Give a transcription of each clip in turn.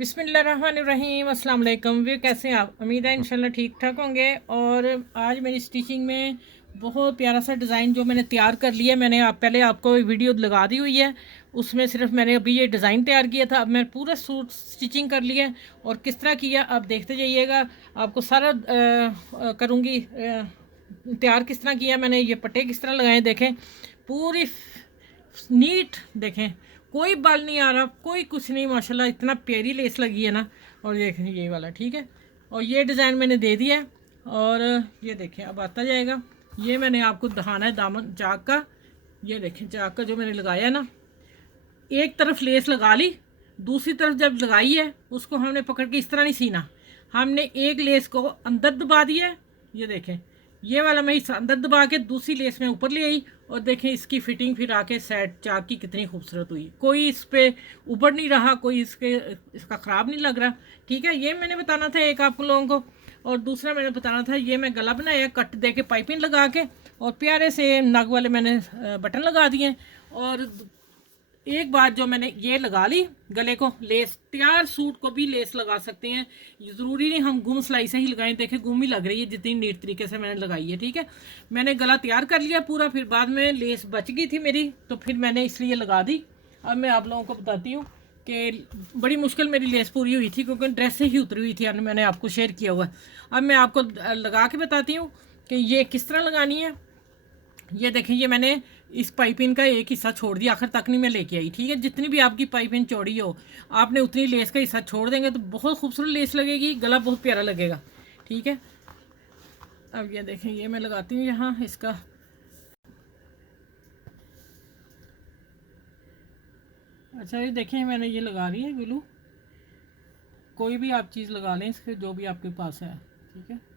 बिस्मिल्लाहिर्रहमानिर्रहीम अस्सलाम वालेकुम। वे कैसे हैं आप? उम्मीद है इंशाल्लाह ठीक ठाक होंगे। और आज मेरी स्टिचिंग में बहुत प्यारा सा डिज़ाइन जो मैंने तैयार कर लिया, मैंने पहले आपको वीडियो लगा दी हुई है। उसमें सिर्फ मैंने अभी ये डिज़ाइन तैयार किया था। अब मैं पूरा सूट स्टिचिंग कर लिया और किस तरह किया आप देखते जाइएगा। आपको सारा करूँगी तैयार किस तरह किया मैंने, ये पट्टे किस तरह लगाए देखें, पूरी नीट देखें, कोई बल नहीं आ रहा, कोई कुछ नहीं, माशाल्लाह इतना प्यारी लेस लगी है ना। और देखें ये वाला ठीक है, और ये डिज़ाइन मैंने दे दिया है। और ये देखें अब आता जाएगा। ये मैंने आपको दिखाना है दामन चाक का। ये देखें चाक का जो मैंने लगाया है ना, एक तरफ लेस लगा ली, दूसरी तरफ जब लगाई है उसको हमने पकड़ के इस तरह नहीं सीना, हमने एक लेस को अंदर दबा दिया है। ये देखें ये वाला मैं इस अंदर दबा के दूसरी लेस में ऊपर ले आई, और देखें इसकी फिटिंग फिर आके सेट चाक की कितनी खूबसूरत हुई। कोई इस पे ऊपर नहीं रहा, कोई इसका ख़राब नहीं लग रहा। ठीक है, ये मैंने बताना था एक आप लोगों को। और दूसरा मैंने बताना था, ये मैं गला बनाया कट दे के पाइपिंग लगा के, और प्यारे से नग वाले मैंने बटन लगा दिए। और एक बार जो मैंने ये लगा ली गले को लेस, तैयार सूट को भी लेस लगा सकते हैं, ज़रूरी नहीं हम गुम सिलाई से ही लगाएं। देखें गुम ही लग रही है जितनी नीट तरीके से मैंने लगाई है। ठीक है, मैंने गला तैयार कर लिया पूरा, फिर बाद में लेस बच गई थी मेरी तो फिर मैंने इसलिए लगा दी। अब मैं आप लोगों को बताती हूँ कि बड़ी मुश्किल मेरी लेस पूरी हुई थी क्योंकि ड्रेस से ही उतरी हुई थी, मैंने आपको शेयर किया हुआ है। अब मैं आपको लगा के बताती हूँ कि ये किस तरह लगानी है। ये देखें ये मैंने इस पाइपिंग का एक हिस्सा छोड़ दिया, आखिर तक नहीं मैं लेके आई। ठीक है, जितनी भी आपकी पाइपिंग चौड़ी हो आपने उतनी लेस का हिस्सा छोड़ देंगे तो बहुत खूबसूरत लेस लगेगी, गला बहुत प्यारा लगेगा। ठीक है, अब ये देखें ये मैं लगाती हूँ यहाँ इसका। अच्छा ये देखें मैंने ये लगा रही है ग्लू, कोई भी आप चीज़ लगा लें इसके जो भी आपके पास है। ठीक है,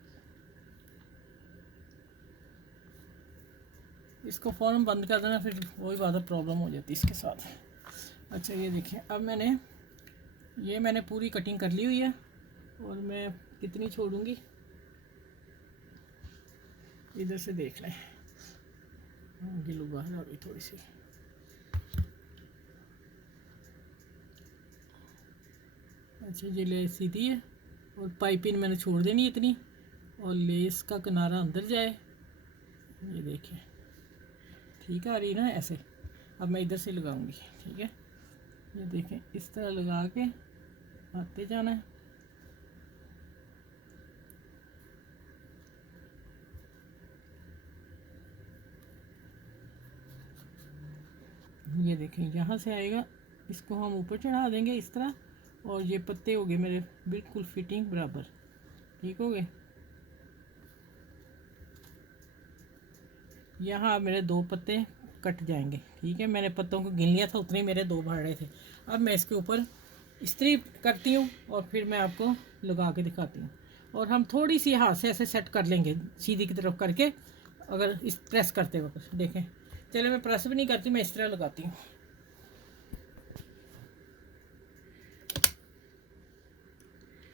इसको फ़ौरन बंद कर देना, फिर वही ज़्यादा प्रॉब्लम हो जाती है इसके साथ। अच्छा ये देखिए अब मैंने पूरी कटिंग कर ली हुई है, और मैं कितनी छोड़ूंगी इधर से देख लें। गिलू बाहर आ गई थोड़ी सी। अच्छा ये लेस सीधी है और पाइपिंग मैंने छोड़ देनी इतनी, और लेस का किनारा अंदर जाए। ये देखिए ठीक आ रही ना ऐसे। अब मैं इधर से लगाऊंगी। ठीक है, ये देखें इस तरह लगा के आते जाना है। ये देखें यहाँ से आएगा, इसको हम ऊपर चढ़ा देंगे इस तरह, और ये पत्ते हो गए मेरे बिल्कुल फिटिंग बराबर। ठीक हो गए, यहाँ मेरे दो पत्ते कट जाएंगे। ठीक है, मैंने पत्तों को गिन लिया था, उतने मेरे दो बढ़ रहे थे। अब मैं इसके ऊपर इस्त्री करती हूँ और फिर मैं आपको लगा के दिखाती हूँ। और हम थोड़ी सी हाथ से ऐसे सेट कर लेंगे सीधी की तरफ करके, अगर इस प्रेस करते वक्त देखें। चले मैं प्रेस भी नहीं करती, मैं इस तरह लगाती हूँ।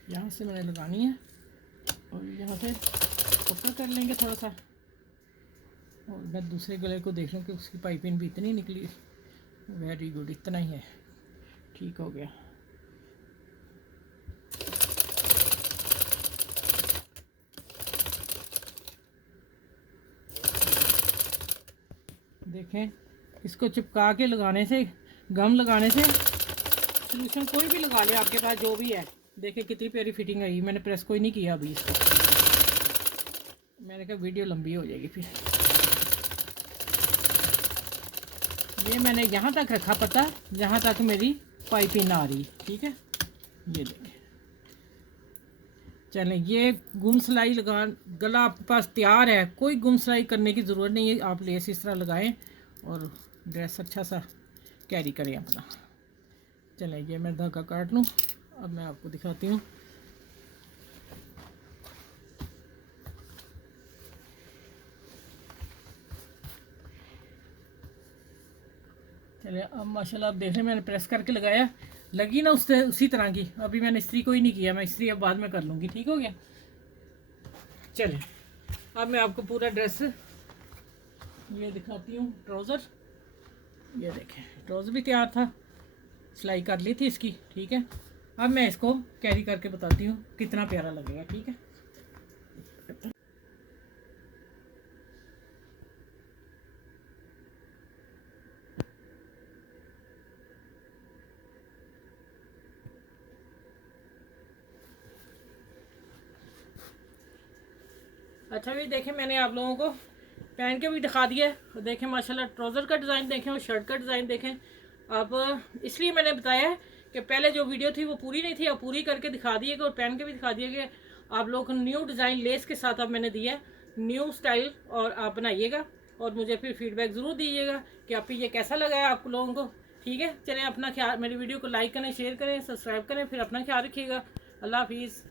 यहाँ से मैंने लगानी है और यहाँ से पक्का कर लेंगे थोड़ा सा। और मैं दूसरे गले को देख लूँ कि उसकी पाइपिंग भी इतनी निकली। वेरी गुड, इतना ही है, ठीक हो गया। देखें इसको चिपका के लगाने से, गम लगाने से, सोल्यूशन कोई भी लगा ले आपके पास जो भी है। देखें कितनी प्यारी फिटिंग आई। मैंने प्रेस कोई नहीं किया अभी इसको, मैंने कहा वीडियो लंबी हो जाएगी फिर। ये मैंने यहाँ तक रखा पता, जहाँ तक मेरी पाइपिंग आ रही। ठीक है, ये देखें। चलें ये गुम सिलाई लगा, गला आपके पास तैयार है, कोई गुम सिलाई करने की ज़रूरत नहीं है। आप लेस इस तरह लगाएं और ड्रेस अच्छा सा कैरी करें अपना। चलें ये मैं धागा काट लूँ, अब मैं आपको दिखाती हूँ। चलिए अब माशाल्लाह आप देख रहे हैं मैंने प्रेस करके लगाया, लगी ना उससे उसी तरह की। अभी मैंने इस्त्री कोई नहीं किया, मैं इस्त्री अब बाद में कर लूँगी। ठीक हो गया। चलिए अब मैं आपको पूरा ड्रेस ये दिखाती हूँ। ट्राउज़र ये देखें, ट्राउज़र भी तैयार था, सिलाई कर ली थी इसकी। ठीक है, अब मैं इसको कैरी करके बताती हूँ कितना प्यारा लगेगा। ठीक है, अच्छा भी देखें, मैंने आप लोगों को पहन के भी दिखा दिया है। देखें माशाल्लाह, ट्राउज़र का डिज़ाइन देखें और शर्ट का डिज़ाइन देखें। अब इसलिए मैंने बताया है कि पहले जो वीडियो थी वो पूरी नहीं थी, अब पूरी करके दिखा दिएगा और पहन के भी दिखा दिया कि आप लोगों को न्यू डिज़ाइन लेस के साथ अब मैंने दिया है, न्यू स्टाइल, और आप बनाइएगा और मुझे फिर फीडबैक ज़रूर दीजिएगा कि आप ये कैसा लगा है आप लोगों को। ठीक है, चलें, अपना ख्याल, मेरी वीडियो को लाइक करें, शेयर करें, सब्सक्राइब करें, फिर अपना ख्याल रखिएगा। अल्लाह हाफिज़।